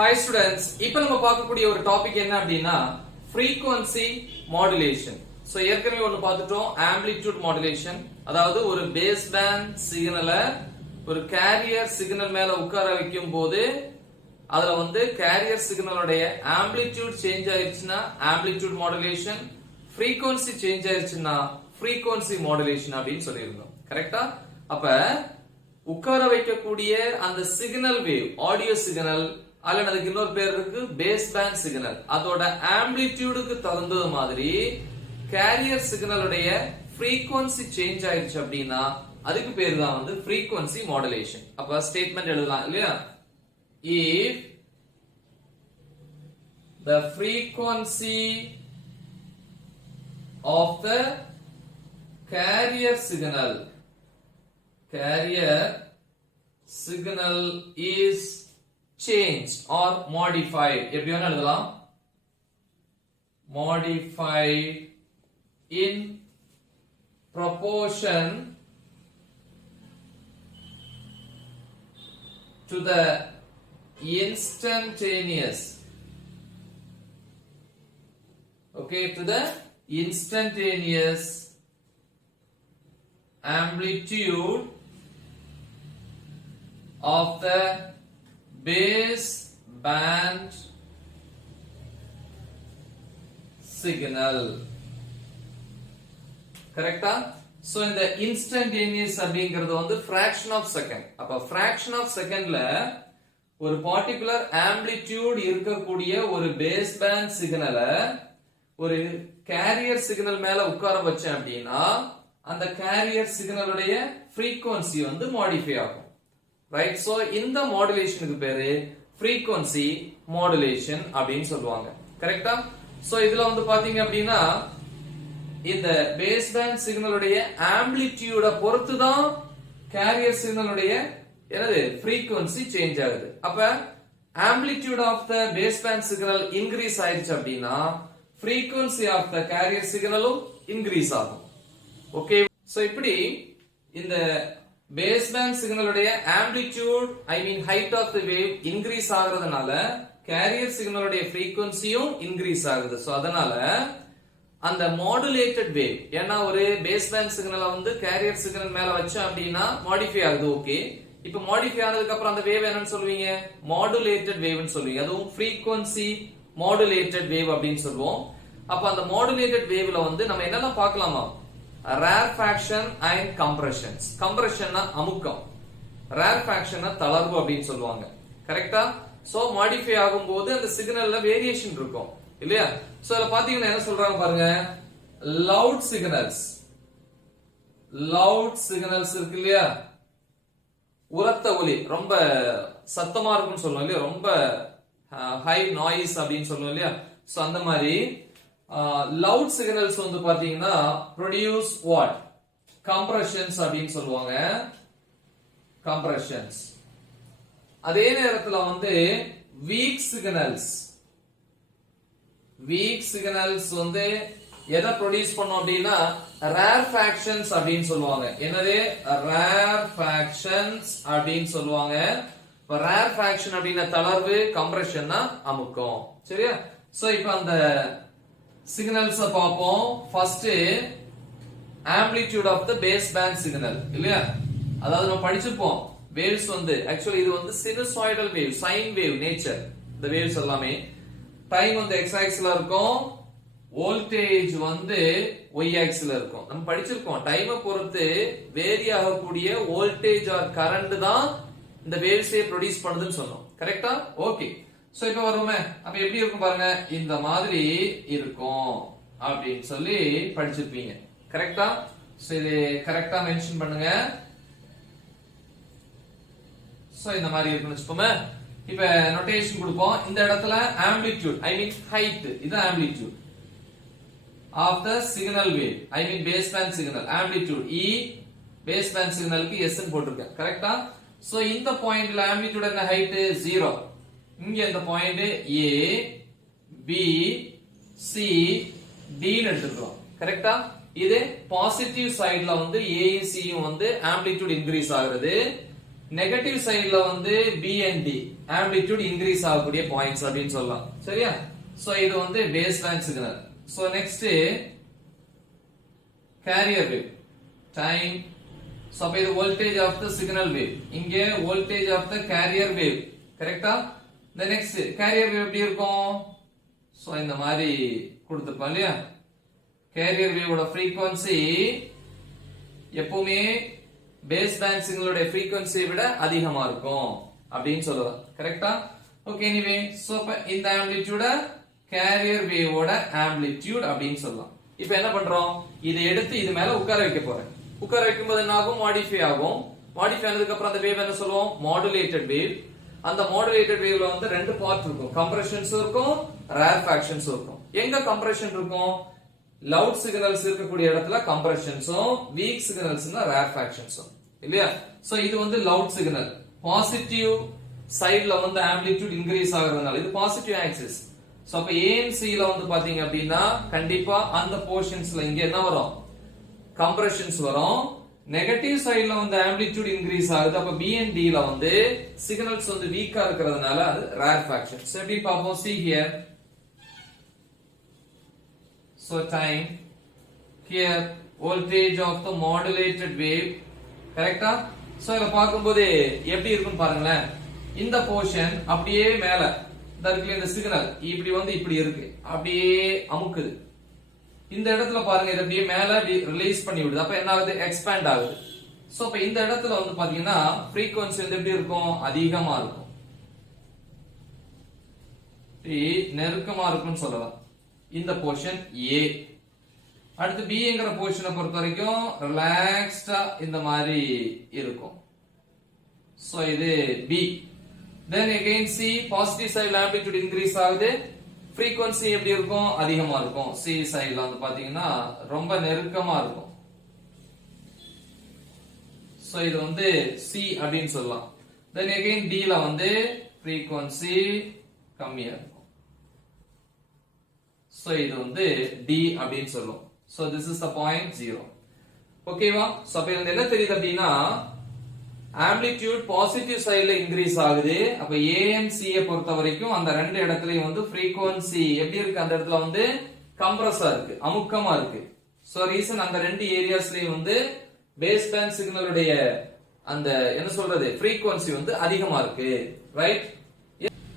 Hi students, இப்போ நம்ம பார்க்கக்கூடிய ஒரு டாபிக் என்ன அப்படினா frequency modulation. சோ ஏற்கனவே ஒன்னு பார்த்துட்டோம் amplitude modulation. அதாவது ஒரு பேஸ் பேண்ட் சிக்னலை ஒரு கேரியர் சிக்னல் மேல உட்கார வைக்கும் போது அதுல வந்து கேரியர் சிக்னலோட amplitude சேஞ்ச் ஆயிருச்சுனா amplitude modulation, frequency சேஞ்ச் ஆயிருச்சுனா frequency modulation அப்படினு சொல்லிருந்தோம். கரெக்ட்டா? அப்ப உட்கார வைக்கக்கூடிய அந்த சிக்னல் வேவ் ஆடியோ சிக்னல் அல்லது அதுக்கு இன்னொரு பேர் இருக்கு பேஸ் பேண்ட் சிக்னல், அதோட ஆம்ப்ளிடியூடுக்கு தகுந்த மாதிரி கேரியர் சிக்னலுடைய frequency சேஞ்ச் ஆயிடுச்சு அப்படினா அதுக்கு பேர் தான் வந்து frequency modulation. அப்ப ஸ்டேட்மென்ட் எழுதலாம் இல்லையா? if the frequency of the carrier signal is changed or modified, எப்படி வேணா எழுதலாம், modified in proportion to the instantaneous, to the instantaneous amplitude of the base band signal. கரெக்ட்டா? சோ இந்த instantaneous அப்படிங்கிறது வந்து fraction of second. அப்ப fraction of secondல ஒரு particular amplitude இருக்கக்கூடிய ஒரு பேஸ் பேண்ட் சிக்னலை ஒரு கேரியர் சிக்னல் மேல உட்கார வச்சேன் அப்படின்னா அந்த கேரியர் சிக்னலுடைய frequency வந்து modify ஆகும். ரைட்? சோ இந்த மாடுலேஷனுக்கு பேரு frequency modulation அப்படினு சொல்லுவாங்க. கரெக்ட்டா? சோ இதுல வந்து பாத்தீங்க அப்படினா இந்த பேஸ் பேண்ட் சிக்னலுடைய ஆம்ப்ளிடியூட பொறுத்து தான் கேரியர் சிக்னலுடைய என்னது frequency சேஞ்ச் ஆகுது. அப்ப amplitude of the base band signal increase ஆயிருச்சு அப்படினா frequency ஆஃப் த கேரியர் சிக்னலும் இன்கிரீஸ் ஆகும். ஓகே? சோ இப்படி இந்த பேஸ் பேண்ட் சிக்னலுடைய amplitude height of the wave increase ஆகுறதுனால கேரியர் சிக்னலுடைய frequencyயும் இன்கிரீஸ் ஆகுது. சோ அதனால அந்த மாடுலேட்டட் வேவ், ஏன்னா ஒரு பேஸ் பேண்ட் சிக்னலை வந்து கேரியர் சிக்னல் மேல வச்சா அப்படின்னா மாடிஃபை ஆகுது. ஓகே, இப்ப மாடிஃபை ஆனதுக்கு அப்புறம் அந்த வேவ் என்னன்னு சொல்லுவீங்க? மாடுலேட்டட் வேவ்னு சொல்லுவீங்க. அதுவும் frequency modulated wave அப்படின்னு சொல்லுவோம். அப்ப அந்த modulated waveல வந்து நம்ம என்னெல்லாம் பார்க்கலாமா? rarefaction and compressions. compression அமுக்கம், rarefaction தளர்வு அப்படின்னு சொல்லுவாங்க. கரெக்ட்டா? சோ மாடிஃபை ஆகும்போது அந்த சிக்னல்ல வேரியேஷன் இருக்கும் இல்லையா? சோ அத பாத்தீங்கன்னா என்ன சொல்றாங்க பாருங்க, லவுட் சிக்னல்ஸ் இருக்கு இல்லையா, உரத்த ஒலி, ரொம்ப சத்தமா இருக்குன்னு சொல்லுவோம் இல்லையா, ரொம்ப ஹை நாய்ஸ் அப்படின்னு சொல்லுவோம் இல்லையா. சோ அந்த மாதிரி லவுட் சிக்னல்ஸ் வந்து பாத்தீங்கன்னா ப்ரொடியூஸ் வாட்? கம்ப்ரஷன்ஸ் அப்படின்னு சொல்லுவாங்க. கம்ப்ரஷன்ஸ். அதே நேரத்துல வந்து வீக் சிக்னல்ஸ் வந்து எதை ப்ரொடியூஸ் பண்ணும் அப்படின்னா ரேர்ஃபாக்ஷன்ஸ் அப்படின்னு சொல்லுவாங்க. என்னது? ரேர்ஃபாக்ஷன்ஸ் அப்படின்னு சொல்லுவாங்க. ரேர்ஃபாக்ஷன் அப்படின்னா தளர்வு, கம்ப்ரஷன்னா அமுக்கம். சரியா? சோ இப்போ அந்த சிக்னல்ஸ் பாப்போம். First amplitude of the base band signal இல்லையா, அதாவது நம்ம படிச்சிருப்போம் வேவ்ஸ் வந்து ஆக்சுவலி இது வந்து sinusoidal wave, sine wave nature. இந்த வேவ்ஸ் எல்லாமே டைம் வந்து எக்ஸ் ஆக்சிஸ்ல இருக்கும், வோல்டேஜ் வந்து ஒய் ஆக்சிஸ்ல இருக்கும். நம்ம படிச்சிருக்கோம் டைமை பொறுத்து வேரி ஆகக்கூடிய வோல்டேஜ் ஆர் கரண்ட் தான் இந்த வேவ்ஸை ப்ரொடியூஸ் பண்ணுதுன்னு சொன்னோம். கரெக்ட்டா? ஓகே. சோ இப்போ வருமே, அப்ப எப்படி இருக்கும் பாருங்க, இந்த மாதிரி இருக்கும் அப்படின்னு சொல்லி படிச்சிருப்பீங்க. கரெக்ட்டா? சோ இது கரெக்ட்டா மென்ஷன் பண்ணுங்க. சோ இந்த மாதிரி இருக்குன்னு வச்சுப்போமே. இப்ப நோட்டேஷன் கொடுப்போம். இந்த இடத்துல ஆம்ப்ளிடியூட் ஹைட், இது amplitude of the signal wave, base band signal. Amplitude E, base band சிக்னலுக்கு S ன்னு போட்டுருக்கேன். கரெக்ட்டா? சோ இந்த பாயிண்ட்ல ஆம்ப்ளிடியூட் என்ன? ஹைட் 0. இங்க இந்த point A, B, C, D ன்னு எடுத்துக்கிறோம். கரெக்ட்டா? இது பாசிட்டிவ் சைடுல வந்து A, C வந்து ஆம்ப்ளிடியூட் இன்கிரீஸ் ஆகுறது, நெகட்டிவ் சைடுல வந்து B and D amplitude increase ஆகக்கூடிய பாயிண்ட்ஸ் அப்படின்னு சொல்லலாம். சரியா? சோ இது வந்து base band signal. So next carrier wave time. So அப்ப இது voltage of the signal wave, இங்க voltage of the carrier wave. கரெக்ட்டா? the next carrier wave எப்படி இருக்கும்? சோ இந்த மாதிரி கொடுத்திருப்பாங்க இல்லையா? carrier wave ஓட frequency எப்பவுமே பேஸ் பேண்ட் சிக்னலோட frequency விட அதிகமா இருக்கும் அப்படினு சொல்லலாம். கரெக்ட்டா? ஓகே எனிவே சோ அப்ப இந்த ஆம்ப்ளிடியூட carrier wave ஓட ஆம்ப்ளிடியூட் அப்படினு சொல்லலாம். இப்போ என்ன பண்றோம், இதை எடுத்து இது மேல உட்கார வைக்க போறேன். உட்கார வைக்கும்போது என்ன ஆகும், மாடிஃபை ஆகும். மாடிஃபை ஆனதுக்கு அப்புறம் அந்த வேவ் என்ன சொல்லுவோம், மாடுலேட்டட் வேவ். அந்த மாடுலேட்டட் வேவ்ல வந்து ரெண்டு பார்ட் இருக்கும், கம்ப்ரஷன்ஸ் இருக்கும், ரேர்ஃபாக்ஷன்ஸ் இருக்கும். எங்க கம்ப்ரஷன் இருக்கும், லவுட் சிக்னல்ஸ் இருக்கக்கூடிய இடத்துல கம்ப்ரஷன்ஸும், வீக் சிக்னல்ஸ்னா ரேர்ஃபாக்ஷன்ஸும் இல்லையா? சோ இது வந்து லவுட் சிக்னல். பாசிட்டிவ் சைடுல வந்து ஆம்ப்ளிடியூட் இன்கிரீஸ் ஆகுறதுனால இது பாசிட்டிவ் ஆக்சிஸ். சோ அப்ப ANC ல வந்து பாத்தீங்க அப்படின்னா கண்டிப்பா அந்த போர்ஷன்ஸ்ல இங்க என்ன வரும், கம்ப்ரஷன்ஸ் வரும். நெகட்டிவ் சைடுல வந்து ஆம்ப்ளிடியூட் இன்கிரீஸ் ஆகுது. அப்ப B and D ல வந்து சிக்னல்ஸ் வந்து வீக்கா இருக்கிறதுனால அது ரேர்ஃபாக்ஷன். சோ எப்படி பாப்போம், see here. So time here voltage of the modulated wave. கரெக்ட்டா? சோ இத பாக்கும்போது எப்படி இருக்குன்னு பாருங்களேன். இந்த போர்ஷன் அப்படியே மேல இந்த சிக்னல் இப்படி வந்து இப்படி இருக்கு, அப்படியே அமுக்குது. இந்த இடத்துல பாருங்க, இது அப்படியே மேல ரிலீஸ் பண்ணி விடுது. அப்ப என்ன ஆகுது, எக்ஸ்பேண்ட் ஆகுது. சோ அப்ப இந்த இடத்துல வந்து பாத்தீங்கன்னா frequency வந்து எப்படி இருக்கும், அதிகமா இருக்கும், நெருக்கமா இருக்கும்னு சொல்லலாம். இந்த போர்ஷன் A. அடுத்து Bங்கிற போர்ஷனை பொறுத்த வரைக்கும் ரிலாக்ஸ்டா இந்த மாதிரி இருக்கும். சோ இது B. Then again C, positive side amplitude increase ஆகுது, frequency எப்படி இருக்கும், அதிகமா இருக்கும். C சைடுல வந்து பாத்தீங்கன்னா ரொம்ப நெருக்கமா இருக்கும். சோ இது வந்து C அப்படினு சொல்லலாம். Then again D ல வந்து frequency கம்மியா இருக்கும். சோ இது வந்து D அப்படினு சொல்லுவோம். So this is the point 0. ஓகேவா? சோ அப்ப இதுல என்ன தெரியுது அப்படின்னா ஆம்ப்ளிடியூட் பாசிட்டிவ் சைடுல இன்கிரீஸ் ஆகுது. அப்ப A and C பொறுத்த வரைக்கும் அந்த ரெண்டு இடத்துலயும் வந்து frequency எப்படி இருக்கு, அந்த இடத்துல வந்து கம்ப்ரஸா இருக்கு, அமுக்கமா இருக்கு. சோ ரீசன் அந்த ரெண்டு ஏரியாஸ்லயும் வந்து பேஸ் பேண்ட் சிக்னலுடைய அந்த என்ன சொல்றது frequency வந்து அதிகமா இருக்கு. ரைட்?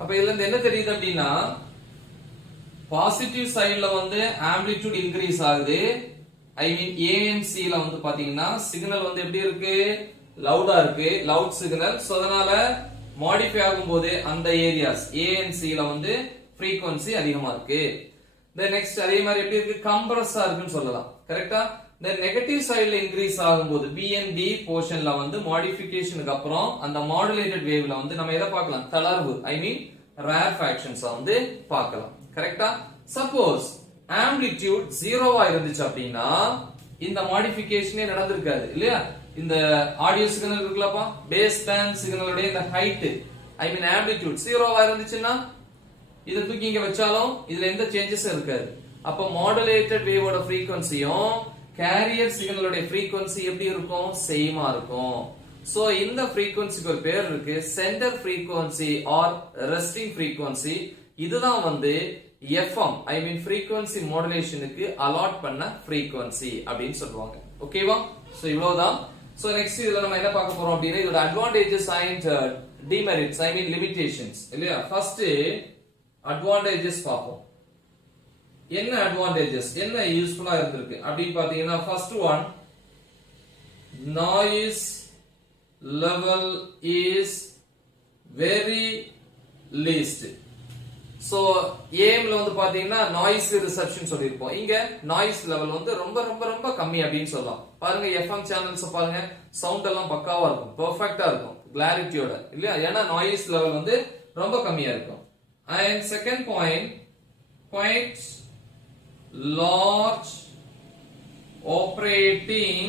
அப்ப இதுல இருந்து என்ன தெரியுது அப்படின்னா பாசிட்டிவ் சைடுல வந்து ஆம்ப்ளிடியூட் இன்கிரீஸ் ஆகுது. ஐ மீன் A and C ல வந்து பாத்தீங்கன்னா சிக்னல் வந்து எப்படி இருக்கு, லவுடா இருக்கு, லவுட் சிக்னல். சோ அதனால மாடிஃபை ஆகும்போது அந்த ஏரியாஸ் A and C ல வந்து frequency அதிகமா இருக்கு. தென் நெக்ஸ்ட் அதே மாதிரி எப்படி இருக்கு, கம்ப்ரஸா இருக்குன்னு சொல்லலாம். கரெக்ட்டா? தென் நெகட்டிவ் சைடுல இன்கிரீஸ் ஆகும்போது B and D போர்ஷன்ல வந்து மாடிஃபிகேஷனுக்கு அப்புறம் அந்த மாடுலேட்டட் வேவ்ல வந்து நம்ம எதை பார்க்கலாம், தளர்வு, ஐ மீன் ரேர்ஃபாக்ஷன்ஸ் வந்து பார்க்கலாம். கரெக்ட்டா? சப்போஸ் ஆம்ப்ளிடியூட் 0வா இருந்துச்சு அப்படின்னா இந்த மாடிஃபிகேஷனே நடந்திருக்காது இல்லையா? இந்த ஆடியோ சிக்னல் இருக்குல்லப்பா, பேஸ் பேண்ட் சிக்னலோட இந்த ஹைட் ஐ மீன் ஆம்ப்ளிடியூட் 0வா இருந்துச்சுன்னா இத தூக்கி இங்க வச்சாலும் இதுல எந்த சேஞ்சஸும் இருக்காது. அப்ப மாடுலேட்டட் வேவோட frequencyயும் கேரியர் சிக்னலோட frequency எப்படி இருக்கும், சேமா இருக்கும். சோ இந்த frequencyக்கு ஒரு பேர் இருக்கு, centre frequency or resting frequency. இதுதான் வந்து FM ஐ மீன் frequency modulationக்கு அலாட் பண்ண frequency அப்படினு சொல்லுவாங்க. ஓகேவா? சோ இவ்வளவுதான். சோ நெக்ஸ்ட் இதுல நம்ம என்ன பார்க்க போறோம் அப்படினா இதோட advantages and demerits I mean limitations இல்லையா? ஃபர்ஸ்ட் அட்வான்டேஜஸ் பார்ப்போம். என்ன அட்வான்டேஜஸ், என்ன யூஸ்ஃபுல்லா இருந்திருக்கு அப்படினு பாத்தீங்கன்னா first one, noise level is very least. So ஏம்ல வந்து பாத்தீங்கன்னா நாய்ஸ் ரிசப்ஷன் சொல்லிருப்போம், இங்க நாய்ஸ் லெவல் வந்து ரொம்ப ரொம்ப ரொம்ப கம்மி அப்படின்னு சொல்லலாம். பாருங்க FM சேனல்ஸ் பாருங்க, சவுண்ட் எல்லாம் பக்காவா இருக்கும், பெர்ஃபெக்ட்டா இருக்கும் கிளாரிட்டியோட இல்லையா? ஏன்னா நாய்ஸ் லெவல் வந்து ரொம்ப கம்மியா இருக்கும். And second point, quite large operating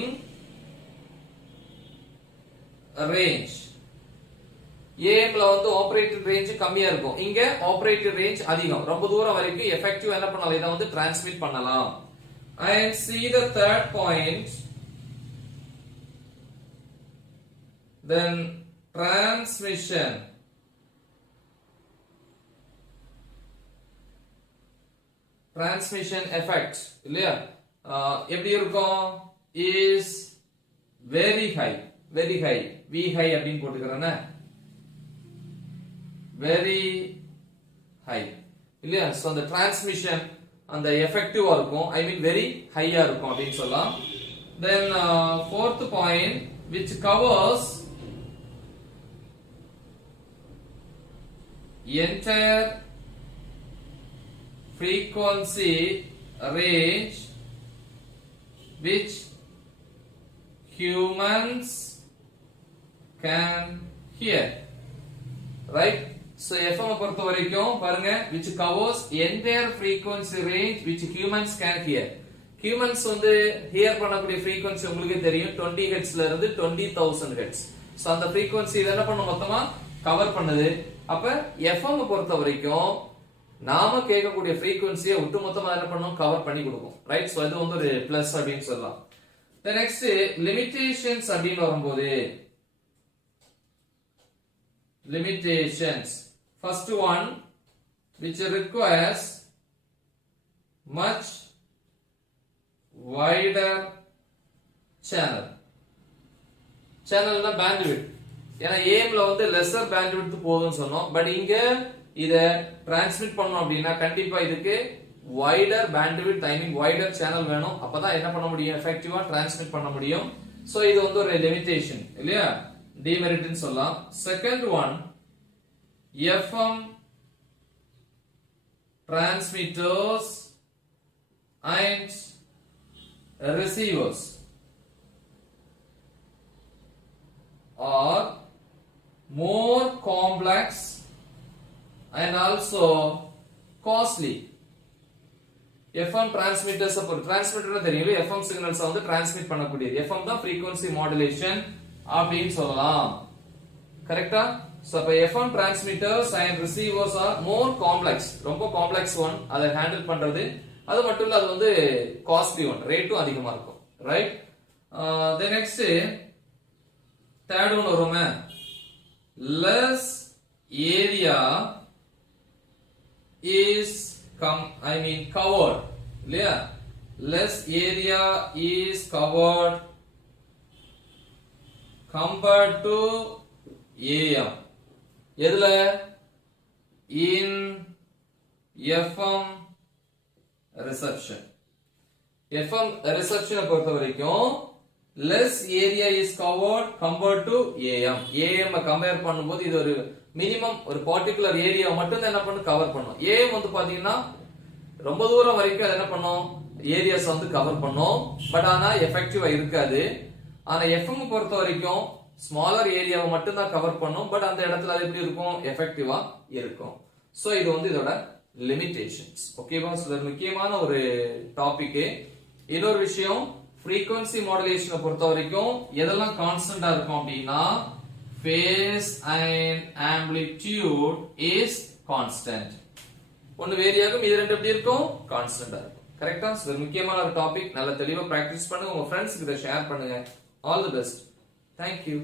range. ஏம்ல வந்து ஆபரேட்டட் ரேஞ்ச் கம்மியா இருக்கும், இங்க ஆபரேட்டட் ரேஞ்ச் அதிகம், ரொம்ப தூரம் வரைக்கும் எஃபெக்டிவா என்ன பண்ணலாம், இத வந்து டிரான்ஸ்மிட் பண்ணலாம். And see the third point, then transmission effect இல்லையா எப்படி இருக்கும் is very high v high அப்படினு போட்டுக்கறேனா very high இல்லையா so அந்த transmission அந்த effective இருக்கும் I mean very high இருக்கும் அப்படினு சொல்லலாம் then fourth point which covers entire frequency range which humans can hear right so FM பொறுத்த வரைக்கும் பாருங்க which covers entire frequency range which humans can hear humans வந்து hear பண்ணக்கூடிய frequency உங்களுக்கு தெரியும் 20 Hz ல இருந்து 20000 Hz so அந்த frequency இத என்ன பண்ணும் மொத்தமா கவர் பண்ணுது அப்ப FM பொறுத்த வரைக்கும் நாம கேட்கக்கூடிய frequency-ய ஒட்டுமொத்தமா என்ன பண்ணும் கவர் பண்ணி கொடுக்கும் ரைட் சோ இது வந்து ஒரு பிளஸ் அப்படினு சொல்லலாம் the next limitations அப்படினு வரும்போது limitations first one which requires much wider channel na bandwidth ஏனா AM ல வந்து lesser bandwidth போகும்னு சொன்னோம் பட் இங்க இத டிரான்ஸ்மிட் பண்ணனும் அப்படினா கண்டிப்பா இதுக்கு wider bandwidth I mean wider channel வேணும் அப்பதான் என்ன பண்ண முடியும் எஃபெக்டிவா டிரான்ஸ்மிட் பண்ண முடியும் சோ இது வந்து ஒரு லிமிட்டேஷன் இல்லையா demerit னு சொல்லலாம் second one FM transmitters and receivers are more complex and also costly FM transmitters அப்ப transmitter தெரியும் FM signals வந்து transmit பண்ணக்கூடியது FM தான் frequency modulation அப்படினு சொல்லலாம் கரெக்ட்டா so அப்ப FM transmitters and receivers are more complex ரொம்ப complex one அதை ஹேண்டில் பண்றது அது மட்டும் இல்ல அது வந்து costly one ரேட்டும் அதிகமா இருக்கும் right the next third one வருமே less area is covered இல்லையா less area is covered compared to AM எதுல in FM reception பொறுத்த வரைக்கும் less area is covered compared to AM compare பண்ணும்போது இது ஒரு மினிமம் ஒரு பர்టిక్యులர் ஏரியா மட்டும் தான் என்ன பண்ணு கவர் பண்ணும் AM வந்து பாத்தீங்கன்னா ரொம்ப தூரம் வரைக்கும் அது என்ன பண்ணும் ஏரியாஸ் வந்து கவர் பண்ணும் பட் ஆனா எஃபெக்டிவா இருக்காது ஆனா FM பொறுத்த வரைக்கும் ஸ்மாலர் ஏரியாவை மட்டும் தான் கவர் பண்ணும் பட் அந்த இடத்துல அது எப்படி இருக்கும் எஃபெக்டிவா இருக்கும் சோ இது வந்து இதோட லிமிட்டேஷன்ஸ் ஓகேவா சோ இது முக்கியமான ஒரு டாபிக் இன்னொரு விஷயம் frequency modulation பொறுத்த வரைக்கும் எதெல்லாம் கான்ஸ்டன்டா இருக்கும் அப்படினா phase and amplitude is constant ஒன்னு வேரி ஆகும் இது ரெண்டு எப்படி இருக்கும் கான்ஸ்டன்டா இருக்கும் கரெக்ட்டா சோ இது முக்கியமான ஒரு டாபிக் நல்ல தெளிவா பிராக்டீஸ் பண்ணுங்க உங்க फ्रेंड्स கிட்ட ஷேர் பண்ணுங்க all the best Thank you.